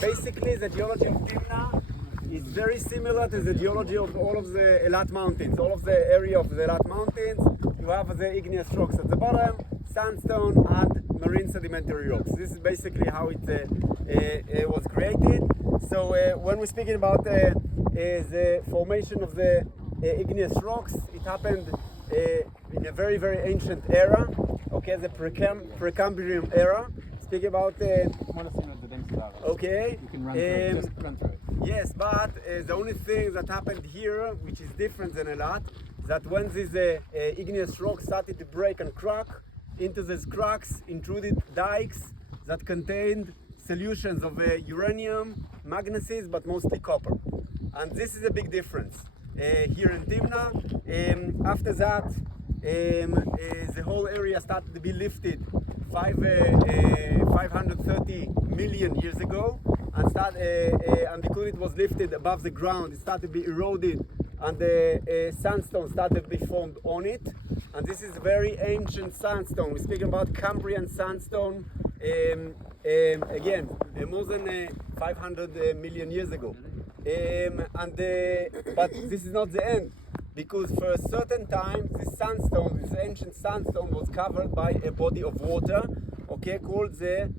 Basically, the geology of Timna is very similar to the geology of all of the Elat Mountains. All of the area of the Elat Mountains, you have the igneous rocks at the bottom, sandstone and marine sedimentary rocks. This is basically how it was created. So when we're speaking about the formation of the igneous rocks, it happened in a very, very ancient era, okay, the Precambrian era. Speaking about okay, you can run through it. Just run through it. Yes, but the only thing that happened here, which is different than a lot, that when these igneous rocks started to break and crack, into these cracks intruded dikes that contained solutions of uranium, manganese, but mostly copper. And this is a big difference here in Timna. After that, the whole area started to be lifted 530 million years ago, and because it was lifted above the ground, it started to be eroded, and the sandstone started to be formed on it. And this is very ancient sandstone. We're speaking about Cambrian sandstone, again, more than 500 million years ago. But this is not the end, because for a certain time, this ancient sandstone was covered by a body of water, okay, called the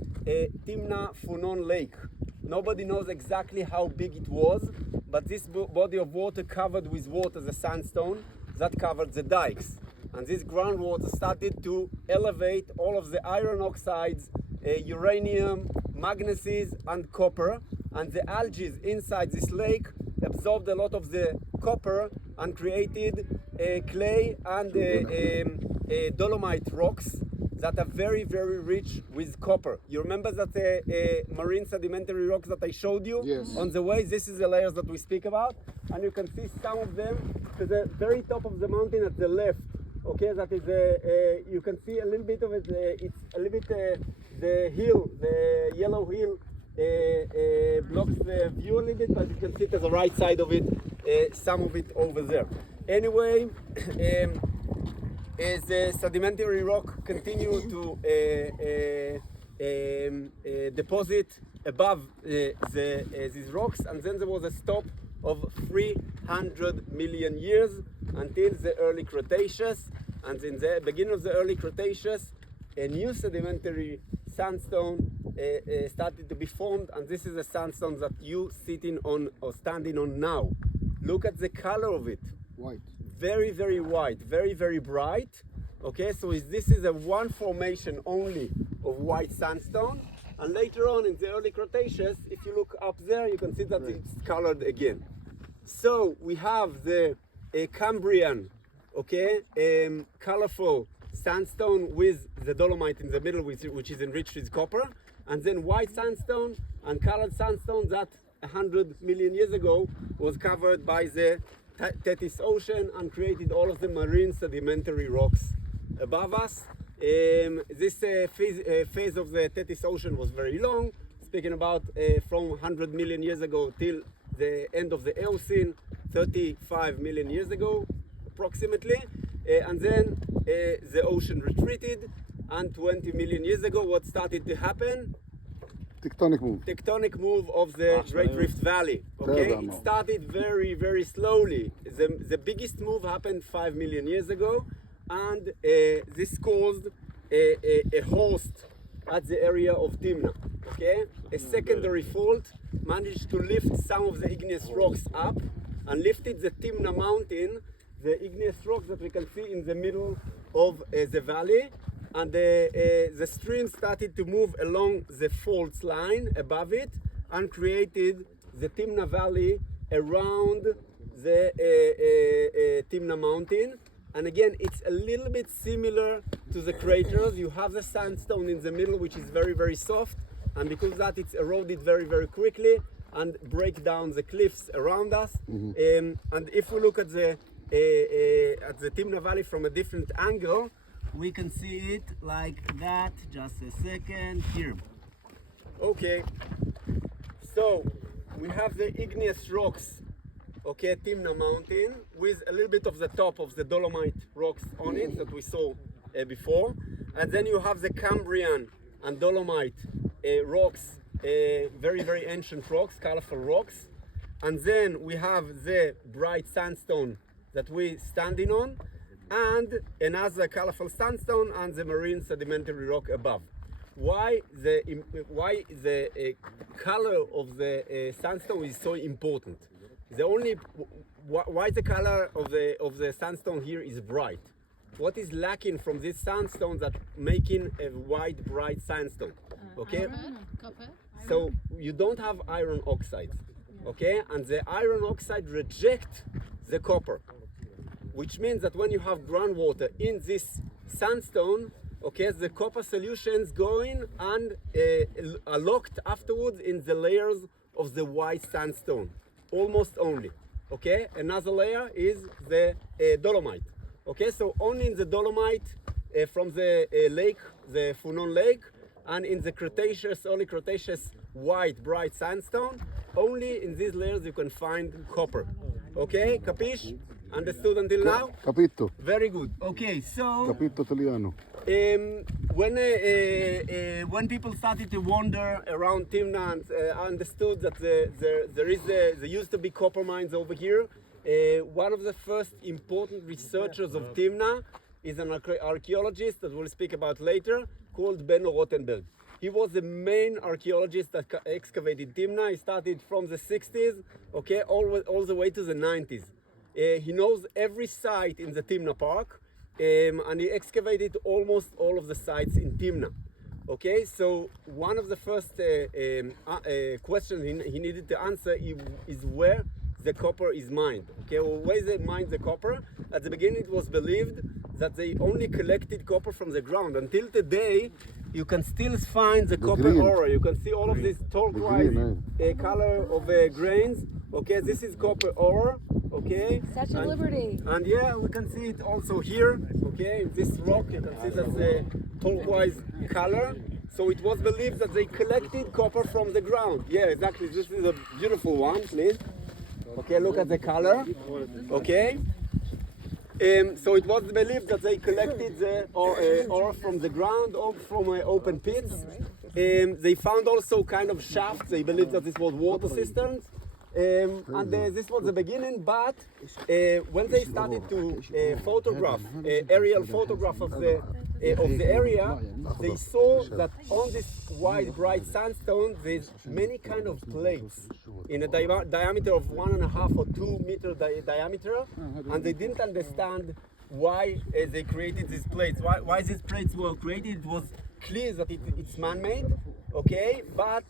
Timna Funon Lake. Nobody knows exactly how big it was, but this body of water covered with water, the sandstone, that covered the dikes. And this groundwater started to elevate all of the iron oxides, uranium, manganese, and copper. And the algae inside this lake absorbed a lot of the copper and created clay and dolomite rocks that are very, very rich with copper. You remember that marine sedimentary rocks that I showed you? Yes. On the way, this is the layers that we speak about. And you can see some of them to the very top of the mountain at the left. Okay, that is, you can see a little bit of it, it's a little bit, the hill, the yellow hill, blocks the view a little bit, but you can see to the right side of it, some of it over there. Anyway, as the sedimentary rock continue to deposit above these rocks, and then there was a stop of 300 million years until the early Cretaceous. And in the beginning of the early Cretaceous, a new sedimentary sandstone started to be formed, and this is a sandstone that you sitting on or standing on now. Look at the color of it. White. Very, very white, very, very bright. Okay, so this is a one formation only of white sandstone, and later on in the early Cretaceous, if you look up there, you can see that it's colored again. So we have the Cambrian, okay, colorful sandstone with the dolomite in the middle, which is enriched with copper, and then white sandstone and colored sandstone that 100 million years ago was covered by the Tethys Ocean and created all of the marine sedimentary rocks above us. This phase of the Tethys Ocean was very long, speaking about from 100 million years ago till the end of the Eocene, 35 million years ago approximately, and then the ocean retreated, and 20 million years ago what started to happen? Tectonic move. Tectonic move of the Great Rift Valley. Okay, it started very, very slowly. The biggest move happened 5 million years ago, and this caused a host at the area of Timna. Okay, a secondary fault managed to lift some of the igneous rocks up and lifted the Timna mountain, the igneous rocks that we can see in the middle of the valley. And the stream started to move along the fault line above it and created the Timna Valley around the Timna mountain. And again, it's a little bit similar to the craters. You have the sandstone in the middle, which is very, very soft, and because of that, it's eroded very, very quickly and break down the cliffs around us. And if we look at the Timna Valley from a different angle, we can see it like that. Just a second here. Okay, so we have the igneous rocks, okay, Timna mountain, with a little bit of the top of the dolomite rocks on it that we saw before, and then you have the Cambrian and dolomite rocks, very, very ancient rocks, colorful rocks. And then we have the bright sandstone that we're standing on, and another colorful sandstone and the marine sedimentary rock above. Why the color of the sandstone is so important? Why the color of the sandstone here is bright? What is lacking from this sandstone that making a white, bright sandstone? Okay, Copper. so you don't have iron oxide, okay, and the iron oxide reject the copper, which means that when you have groundwater in this sandstone, okay, the copper solutions go in and are locked afterwards in the layers of the white sandstone, almost only. Okay, another layer is the dolomite. Okay, so only in the dolomite from the lake, the Funon Lake, and in the Cretaceous, early Cretaceous white bright sandstone, only in these layers you can find copper. Okay, capiche? Understood until now? Capito. Very good. Okay, so Capito italiano. when people started to wander around Timna and understood that there used to be copper mines over here, one of the first important researchers of Timna is an archaeologist that we'll speak about later, called Benno Rothenberg. He was the main archaeologist that excavated Timna. He started from the 60s, okay, all the way to the 90s. He knows every site in the Timna Park, and he excavated almost all of the sites in Timna. Okay, so one of the first questions he needed to answer is where the copper is mined. Okay, well, where they mined the copper? At the beginning, it was believed that they only collected copper from the ground. Until today, you can still find the copper green. ore. You can see all of this turquoise green, color of grains. Okay, this is copper ore. Okay, Such a liberty. and yeah, we can see it also here. Okay, in this rock, you can see that's a turquoise color. So it was believed that they collected copper from the ground. Yeah, exactly. This is a beautiful one, please. Okay, look at the color. Okay. So it was believed that they collected the ore from the ground or from open pits. They found also kind of shafts. They believed that this was water cisterns. This was the beginning, but when they started to photograph, aerial photograph of the area, they saw that on this wide, bright sandstone, there's many kind of plates in a diameter of 1.5 or 2 meter diameter, and they didn't understand why they created these plates. Why these plates were created? It was clear that it's man-made, okay, but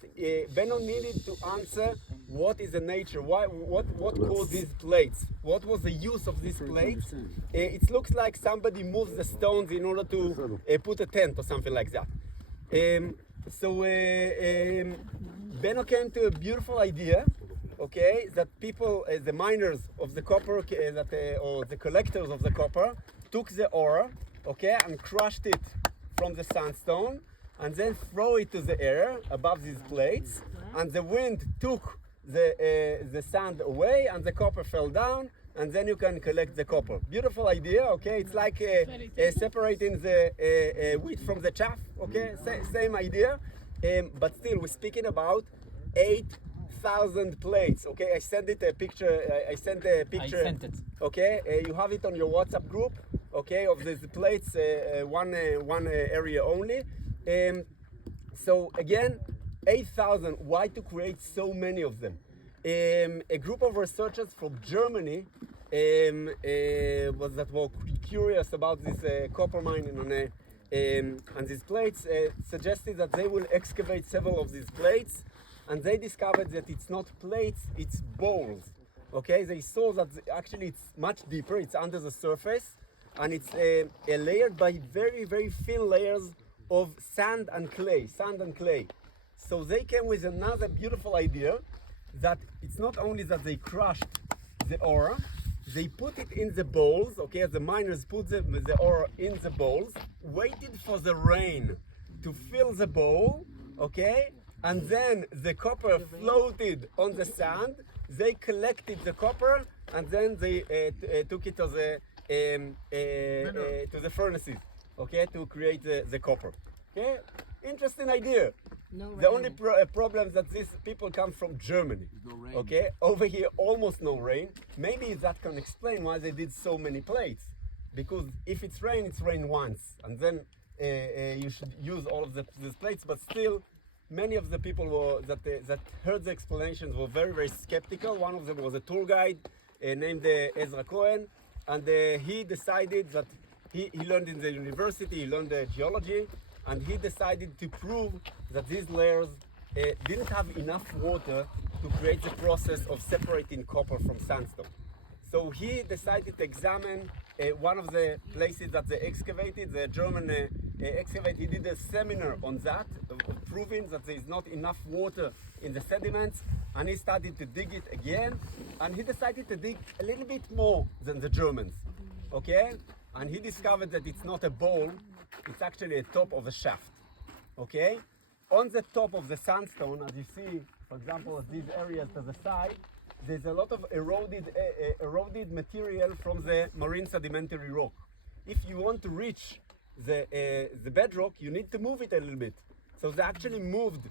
Benno needed to answer what is the nature, what caused these plates, what was the use of these plates. It looks like somebody moves the stones in order to put a tent or something like that. Benno came to a beautiful idea, okay, that people, the miners of the copper, or the collectors of the copper, took the ore, okay, and crushed it from the sandstone, and then throw it to the air above these plates, and the wind took the sand away, and the copper fell down, and then you can collect the copper. Beautiful idea, okay? It's like separating the wheat from the chaff, okay? Same idea, but still we're speaking about 8,000 plates, okay? I sent a picture. I sent it. Okay, you have it on your WhatsApp group, okay? Of these plates, one area only. So again, 8,000. Why to create so many of them? A group of researchers from Germany were curious about this copper mining on these plates. Suggested that they will excavate several of these plates, and they discovered that it's not plates, it's bowls. Okay, they saw that actually it's much deeper. It's under the surface, and it's layered by very, very thin layers of sand and clay. So they came with another beautiful idea, that it's not only that they crushed the ore, they put it in the bowls, okay, the miners put the ore in the bowls, waited for the rain to fill the bowl, okay, and then the copper floated on the sand, they collected the copper, and then they took it to the furnaces, okay, to create the copper. Okay, interesting idea. The only problem that these people come from Germany. No rain. Okay, over here almost no rain. Maybe that can explain why they did so many plates. Because if it's rain once, and then you should use all of these plates. But still, many of the people that heard the explanations were very, very skeptical. One of them was a tour guide named Ezra Cohen, and he decided that he learned in the university, he learned geology, and he decided to prove that these layers didn't have enough water to create the process of separating copper from sandstone. So he decided to examine one of the places that they excavated, the German excavate. He did a seminar on that, proving that there is not enough water in the sediments, and he started to dig it again, and he decided to dig a little bit more than the Germans, okay? And he discovered that it's not a bowl, it's actually a top of a shaft, okay? On the top of the sandstone, as you see, for example, at these areas to the side, there's a lot of eroded material from the marine sedimentary rock. If you want to reach the bedrock, you need to move it a little bit. So they actually moved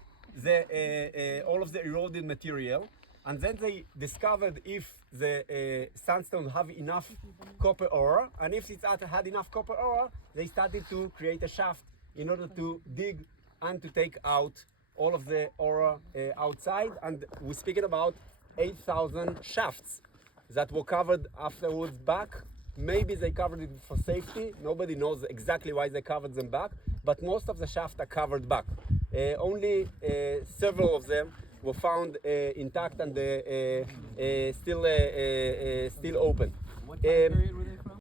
all of the eroded material, and then they discovered if the sandstone have enough copper ore, and if it had enough copper ore, they started to create a shaft in order to dig and to take out all of the ore outside. And we're speaking about 8,000 shafts that were covered afterwards back. Maybe they covered it for safety. Nobody knows exactly why they covered them back, but most of the shafts are covered back. Only several of them were found intact and still open. What time period were they